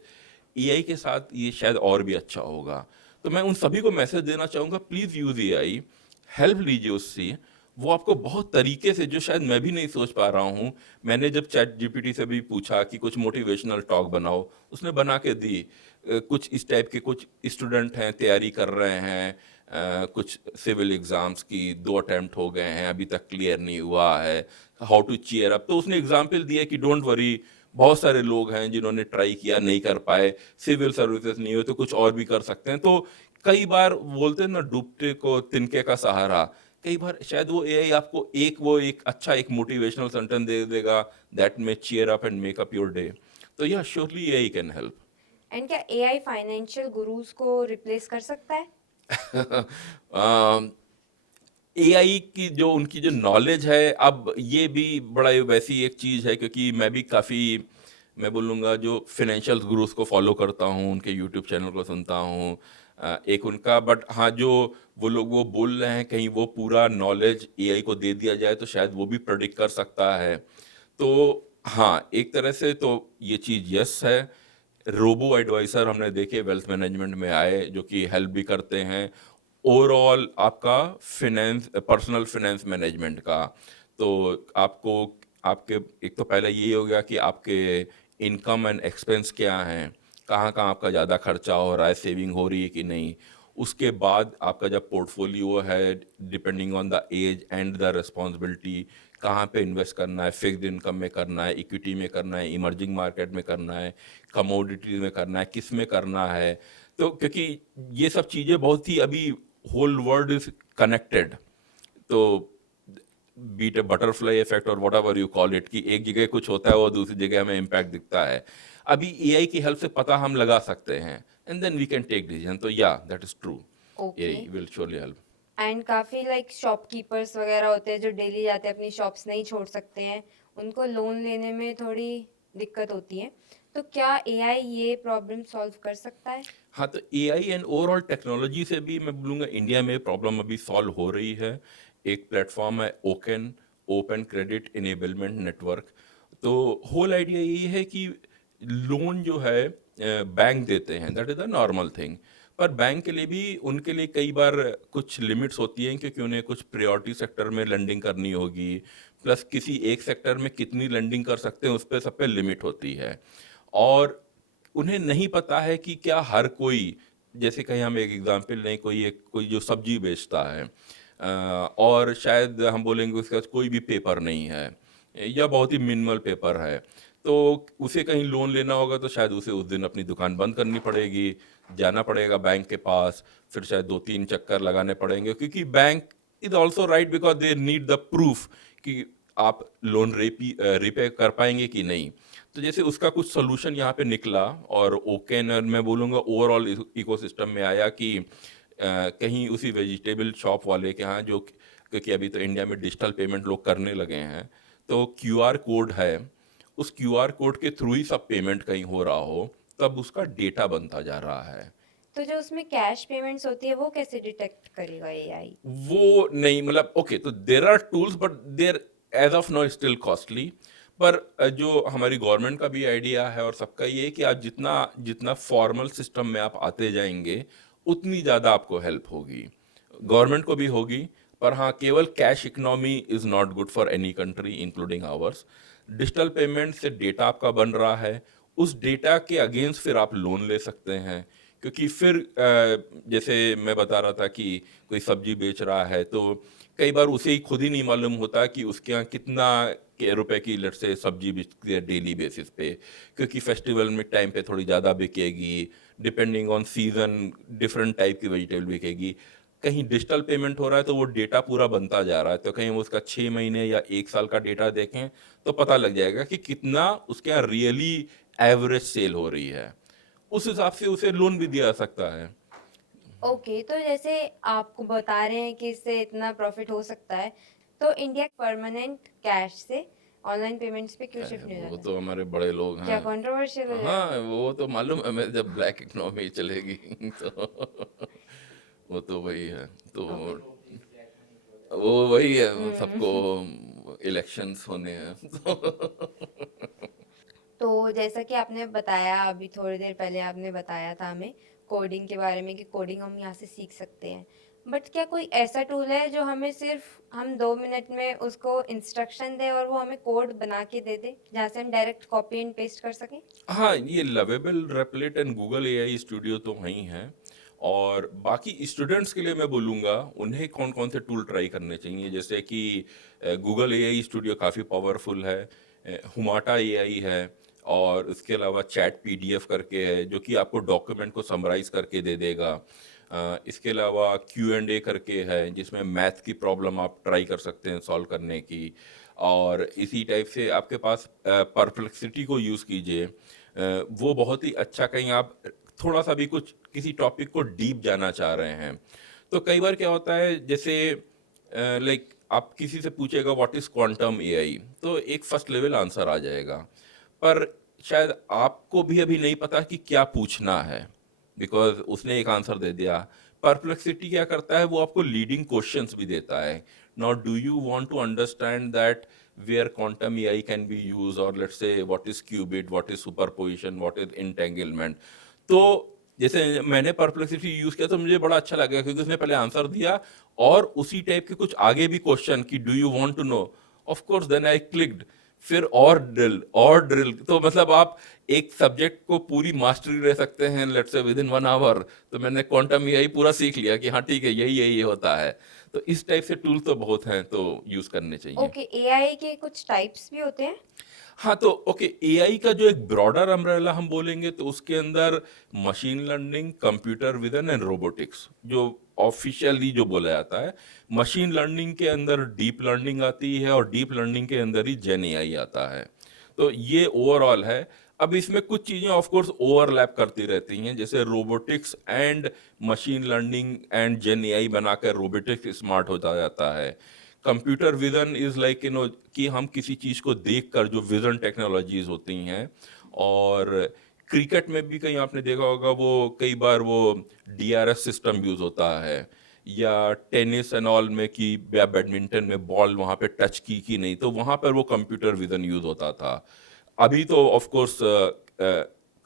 एआई के साथ ये शायद और भी अच्छा होगा. तो मैं उन सभी को मैसेज देना चाहूँगा, प्लीज़ यूज़ एआई, हेल्प लीजिए उससे. वो आपको बहुत तरीके से, जो शायद मैं भी नहीं सोच पा रहा हूँ. मैंने जब चैट जीपीटी से भी पूछा कि कुछ मोटिवेशनल टॉक बनाओ, उसने बना के दी. कुछ इस टाइप के कुछ स्टूडेंट हैं तैयारी कर रहे हैं, कुछ सिविल एग्जाम्स की 2 अटेम्प्ट हो गए हैं, अभी तक क्लियर नहीं हुआ है, हाउ टू चीयर अप. तो उसने एग्जाम्पल दिया कि डोंट वरी, बहुत सारे लोग हैं जिन्होंने ट्राई किया नहीं कर पाए, सिविल सर्विसेज नहीं हो तो कुछ और भी कर सकते हैं. तो कई बार बोलते हैं ना, डूबते को तिनके का सहारा. कई बार शायद वो एआई आपको एक अच्छा एक मोटिवेशनल सेंटेंस दे देगा, that may cheer up and make up your day. तो yeah surely AI can help. And क्या एआई फाइनेंशियल गुरुज को रिप्लेस कर सकता है? एआई की जो उनकी जो नॉलेज है, अब ये भी बड़ा वैसी एक चीज़ है, क्योंकि मैं भी काफ़ी, मैं बोलूँगा जो फिनेंशियल गुरुज को फॉलो करता हूँ, उनके यूट्यूब चैनल को सुनता हूँ, एक उनका. बट हाँ जो वो लोग वो बोल रहे हैं, कहीं वो पूरा नॉलेज एआई को दे दिया जाए तो शायद वो भी प्रेडिक्ट कर सकता है. तो हाँ एक तरह से तो ये चीज़ यस है. रोबो एडवाइसर हमने देखे वेल्थ मैनेजमेंट में आए, जो कि हेल्प भी करते हैं ओवरऑल आपका फिनेंस, पर्सनल फिनेंस मैनेजमेंट का. तो आपको, आपके एक तो पहले ये हो गया कि आपके इनकम एंड एक्सपेंस क्या हैं, कहाँ कहाँ आपका ज़्यादा खर्चा हो रहा है, सेविंग हो रही है कि नहीं. उसके बाद आपका जब पोर्टफोलियो है, depending on the age and the responsibility, कहाँ पे इन्वेस्ट करना है, फिक्स्ड इनकम में करना है, इक्विटी में करना है, इमर्जिंग मार्केट में करना है, कमोडिटी में करना है, किस में करना है। तो क्योंकि ये सब चीज़ें बहुत ही अभी होल वर्ल्ड इज कनेक्टेड, तो बीट ए बटरफ्लाई इफेक्ट और what ever you call it, कि एक जगह कुछ होता है वो दूसरी जगह हमें इम्पैक्ट दिखता है। अभी एआई की हेल्प से पता हम लगा सकते हैं, and then we can take decision. तो yeah that is true, okay. AI will surely help. And काफ़ी लाइक शॉपकीपर्स वगैरह होते हैं जो डेली जाते हैं, अपनी शॉप्स नहीं छोड़ सकते हैं, उनको लोन लेने में थोड़ी दिक्कत होती है। तो क्या एआई ये प्रॉब्लम सॉल्व कर सकता है? हाँ, तो एआई एंड ओवरऑल टेक्नोलॉजी से भी मैं बोलूँगा इंडिया में प्रॉब्लम अभी सॉल्व हो रही है। एक प्लेटफॉर्म है Oaken, open credit enablement network. तो होल आइडिया ये है कि लोन जो है बैंक देते हैं, that is a normal thing. पर बैंक के लिए भी, उनके लिए कई बार कुछ लिमिट्स होती हैं, क्योंकि उन्हें कुछ प्रायोरिटी सेक्टर में लैंडिंग करनी होगी, प्लस किसी एक सेक्टर में कितनी लैंडिंग कर सकते हैं उस पर, सब पे लिमिट होती है। और उन्हें नहीं पता है कि क्या हर कोई, जैसे कहीं हम एक एग्जांपल लें, कोई जो सब्जी बेचता है, और शायद हम बोलेंगे उसके पास कोई भी पेपर नहीं है, या बहुत ही मिनिमल पेपर है, तो उसे कहीं लोन लेना होगा तो शायद उसे उस दिन अपनी दुकान बंद करनी पड़ेगी, जाना पड़ेगा बैंक के पास, फिर शायद 2-3 चक्कर लगाने पड़ेंगे, क्योंकि bank is also right because they need the proof कि आप लोन रिपे कर पाएंगे कि नहीं। तो जैसे उसका कुछ सोल्यूशन यहाँ पे निकला, और ओकेन, और मैं बोलूँगा ओवरऑल इकोसिस्टम में आया कि कहीं उसी वेजिटेबल शॉप वाले के यहाँ, जो क्योंकि अभी तो इंडिया में डिजिटल पेमेंट लोग करने लगे हैं, तो क्यूआर कोड है, उस क्यूआर कोड के थ्रू ही सब पेमेंट कहीं हो रहा हो, तब उसका डेटा बनता जा रहा है। तो जो उसमें कैश पेमेंट्स होती है वो कैसे डिटेक्ट करेगा एआई? वो नहीं, मतलब ओके, तो there are tools but they're as of now still costly. पर जो हमारी गवर्नमेंट का भी आइडिया है और सबका ये है कि आप जितना जितना फॉर्मल सिस्टम में आप आते जाएंगे, उतनी ज़्यादा आपको हेल्प होगी, गवर्नमेंट को भी होगी। पर हाँ, केवल cash economy is not good for any country including hours. Digital payment से डेटा आपका बन रहा है, उस डेटा के अगेंस्ट फिर आप लोन ले सकते हैं। क्योंकि फिर जैसे मैं बता रहा था कि कोई सब्जी बेच रहा है, तो कई बार उसे ही खुद ही नहीं मालूम होता कि उसके यहाँ कितना के रुपए की लेट से सब्जी बिकती है डेली बेसिस पे, क्योंकि फेस्टिवल में टाइम पे थोड़ी ज़्यादा बिकेगी, depending on season different type की वेजिटेबल बिकेगी। कहीं डिजिटल पेमेंट हो रहा है तो वो डेटा पूरा बनता जा रहा है, तो कहीं वो उसका 6 महीने या 1 साल का डेटा देखें तो पता लग जाएगा कि कितना उसके यहाँ रियली एवरेज सेल हो रही है। उस हिसाब से उसे लोन भी दिया जा सकता है। ओके, तो जैसे आपको बता रहे हैं कि इससे इतना प्रॉफिट हो सकता है, तो इंडिया परमानेंट कैश से ऑनलाइन पेमेंट्स पे क्यों शिफ्ट नहीं हो वो रहा है? तो हमारे बड़े लोग क्या हैं। कंट्रोवर्शियल हो हाँ, जाएगा? वो तो मालूम है, मैं जब ब्लैक इकोनॉमी चलेगी तो वो तो वही है। तो ओके। वो वही है, वो सबको हम्म। इलेक्शंस होने हैं तो जैसा कि आपने बताया, अभी थोड़ी देर पहले आपने बताया था हमें कोडिंग के बारे में कि कोडिंग हम यहाँ से सीख सकते हैं, बट क्या कोई ऐसा टूल है जो हमें सिर्फ हम 2 मिनट में उसको इंस्ट्रक्शन दे और वो हमें कोड बना के दे दे, जहाँ से हम डायरेक्ट कॉपी एंड पेस्ट कर सकें? हाँ, ये lovable, रेपलेट and Google AI studio तो वहीं हैं। और बाकी स्टूडेंट्स के लिए मैं बोलूँगा उन्हें कौन कौन से टूल ट्राई करने चाहिए, जैसे कि गूगल एआई स्टूडियो काफ़ी पावरफुल है, हुमाटा एआई है, और उसके अलावा चैट पीडीएफ करके है जो कि आपको डॉक्यूमेंट को समराइज करके दे देगा। इसके अलावा क्यू एंड ए करके है जिसमें मैथ की प्रॉब्लम आप ट्राई कर सकते हैं सॉल्व करने की। और इसी टाइप से आपके पास परप्लेक्सिटी को यूज़ कीजिए, वो बहुत ही अच्छा, कहीं आप थोड़ा सा भी कुछ किसी टॉपिक को डीप जाना चाह रहे हैं। तो कई बार क्या होता है, जैसे लाइक आप किसी से पूछेगा व्हाट इज क्वांटम एआई, तो एक फर्स्ट लेवल आंसर आ जाएगा, पर शायद आपको भी अभी नहीं पता कि क्या पूछना है, बिकॉज उसने एक आंसर दे दिया। परप्लेक्सिटी क्या करता है, वो आपको लीडिंग क्वेश्चंस भी देता है। Now do you want to understand that where quantum AI can be used, or let's say what is qubit, what is superposition, what is entanglement। तो जैसे मैंने परप्लेक्सिटी यूज किया तो मुझे बड़ा अच्छा लगा, क्योंकि उसने पहले आंसर दिया और उसी टाइप के कुछ आगे भी क्वेश्चन कि do you want to know, of course then I clicked, फिर और ड्रिल, तो मतलब आप एक सब्जेक्ट को पूरी मास्टरी रह सकते हैं let's say with in 1 our. तो मैंने क्वांटम एआई पूरा सीख लिया कि हाँ ठीक है, यही यही होता है। तो इस टाइप से टूल तो बहुत हैं, तो यूज़ करने चाहिए। ओके, एआई के कुछ टाइप्स भी होते हैं? हाँ, तो ओके, एआई का जो एक ब्रॉडर अम्ब्रेला हम बोलेंगे तो उसके अंदर machine learning, computer vision and robotics जो ऑफिशियली जो बोला जाता है। मशीन लर्निंग के अंदर डीप लर्निंग आती है और डीप लर्निंग के अंदर ही जेन एआई आता है। तो ये ओवरऑल है। अब इसमें कुछ चीज़ें ऑफ कोर्स ओवरलैप करती रहती हैं, जैसे robotics and machine learning and gen AI बनाकर रोबोटिक्स स्मार्ट होता जाता है। कंप्यूटर विजन इज लाइक कि हम किसी चीज़ को देखकर जो विजन टेक्नोलॉजीज होती हैं। और क्रिकेट में भी कहीं आपने देखा होगा, वो कई बार वो डीआरएस सिस्टम यूज होता है, या टेनिस एंड ऑल में कि या बैडमिंटन में बॉल वहाँ पे टच की नहीं, तो वहाँ पर वो कंप्यूटर विजन यूज होता था। अभी तो of course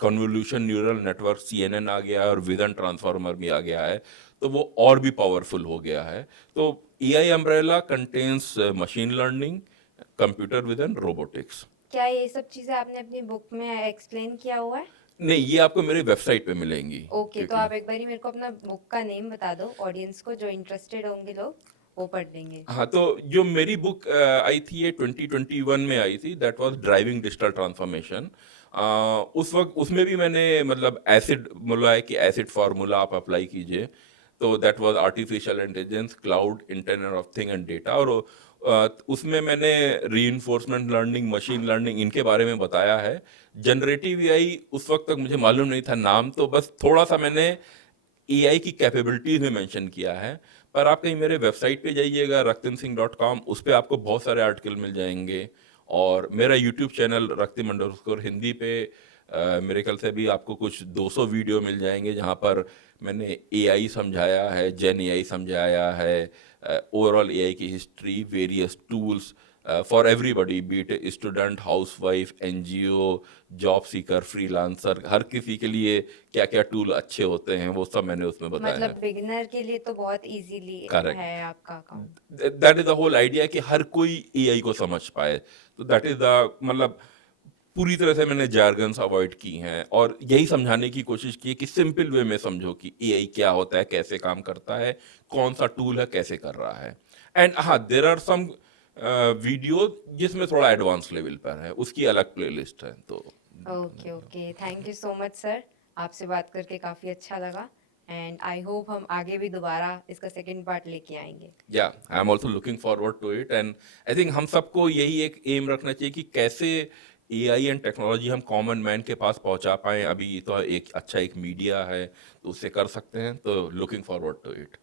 convolution neural network CNN आ गया है और विजन ट्रांसफार्मर भी आ गया है, तो वो और भी पावरफुल हो गया है। तो AI umbrella contains machine learning, computer vision, robotics. क्या ये सब चीजें आपने अपनी बुक में एक्सप्लेन किया हुआ है? नहीं, ये आपको मेरे वेबसाइट पे मिलेंगी। ओके, तो क्योंकि आप एक बारी मेरे को अपना बुक का नेम बता दो, ऑडियंस को, जो इंटरेस्टेड होंगे लोग वो पढ़ लेंगे। हाँ, तो जो मेरी बुक आई थी ये 2021 में आई थी, that was driving digital transformation. उस वक्त उसमें भी मैंने मतलब एसिड बोला है कि एसिड फार्मूला आप अप्लाई कीजिए। तो that was artificial intelligence, cloud, internet of thing and data. और उसमें मैंने रीइंफोर्समेंट लर्निंग, मशीन लर्निंग, इनके बारे में बताया है। जनरेटिव एआई उस वक्त तक मुझे मालूम नहीं था नाम, तो बस थोड़ा सा मैंने एआई की कैपेबिलिटीज में मेंशन किया है। पर आप कहीं मेरे वेबसाइट पे जाइएगा raktimsingh.com, उस पे आपको बहुत सारे आर्टिकल मिल जाएंगे। और मेरा यूट्यूब चैनल रक्तिम_ हिंदी पे मेरे ख्याल से भी आपको कुछ 200 वीडियो मिल जाएंगे, जहाँ पर मैंने एआई समझाया है, जेन एआई समझाया है, ओवरऑल एआई की history, various tools for everybody, be it student, housewife, NGO, job seeker, freelancer, हर किसी के लिए क्या क्या टूल अच्छे होते हैं वो सब मैंने उसमें बताया है। मतलब बिगिनर के लिए तो बहुत इजीली करेक्ट, है आपका account. That is the whole idea कि हर कोई एआई को समझ पाए। तो दैट इज द मतलब पूरी तरह से मैंने जार्गन्स अवॉइड की हैं और यही समझाने की कोशिश की है कि सिंपल वे में समझो कि एआई क्या होता है, कैसे काम करता है, कौन सा टूल है, कैसे कर रहा है। एंड हाँ, देर आर सम वीडियो जिसमें थोड़ा एडवांस लेवल पर है, उसकी अलग प्लेलिस्ट है। तो okay okay, thank you so much sir, आपसे बात करके काफ़ी अच्छा लगा एंड आई होप हम आगे भी दोबारा इसका सेकंड पार्ट लेके आएंगे। Yeah I am also looking forward to it. And I think हम सबको यही एक एम रखना चाहिए कि कैसे एआई एंड टेक्नोलॉजी हम कॉमन मैन के पास पहुंचा पाएं। अभी तो एक अच्छा एक मीडिया है, तो उससे कर सकते हैं। तो लुकिंग फॉरवर्ड टू इट।